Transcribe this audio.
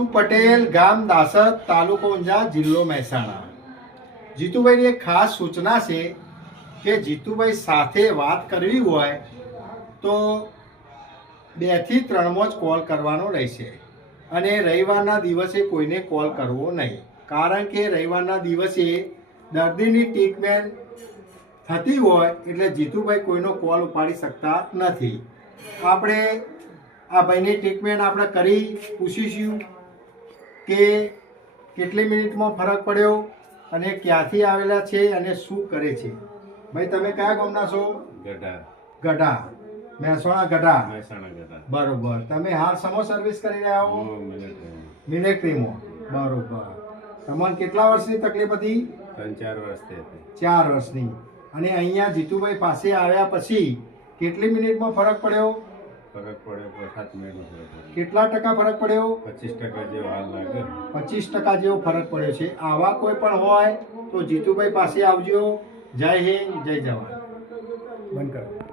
જીતુ પટેલ, ગામ દાસદ, તાલુકો ઊંઝા, જિલ્લો મહેસાણા. જીતુભાઈની એક ખાસ સૂચના છે કે જીતુભાઈ સાથે વાત કરવી હોય તો 2 થી 3 જ કોલ કરવાનો રહેશે અને રવિવારના દિવસે કોઈને કોલ કરવો નહીં, કારણ કે રવિવારના દિવસે દર્દીની ટ્રીટમેન્ટ થતી હોય એટલે જીતુભાઈ કોઈનો કોલ ઉપાડી શકતા નથી. આપણે આ ભાઈની ટ્રીટમેન્ટ આપણે કરી પૂછીશું કે કેટલી મિનિટમાં ફરક પડ્યો અને ક્યાંથી આવેલા છે અને શું કરે છે. ભાઈ તમે કયા ગામના છો? ગઢા, મહેસાણા ગઢા. બરોબર. તમે હાલ સમો સર્વિસ કરી રહ્યા હો? મિલિટરીમાં. બરોબર. તમને કેટલા વર્ષની તકલીફ હતી? 3-4 વર્ષથી હતી. 4 વર્ષની. અને અહીંયા જીતુભાઈ પાસે આવ્યા પછી કેટલી મિનિટમાં ફરક પડ્યો? ફરક પડ્યો 7 મિનિટનો. કેટલા ટકા ફરક પડ્યો? 25% જેવો હાલ લાગે. 25% જેવો ફરક પડ્યો છે. આવા કોઈ પણ હોય તો જીતુભાઈ પાસે આવજો. જય હિન્દ, જય જવાન. બંધ કરો.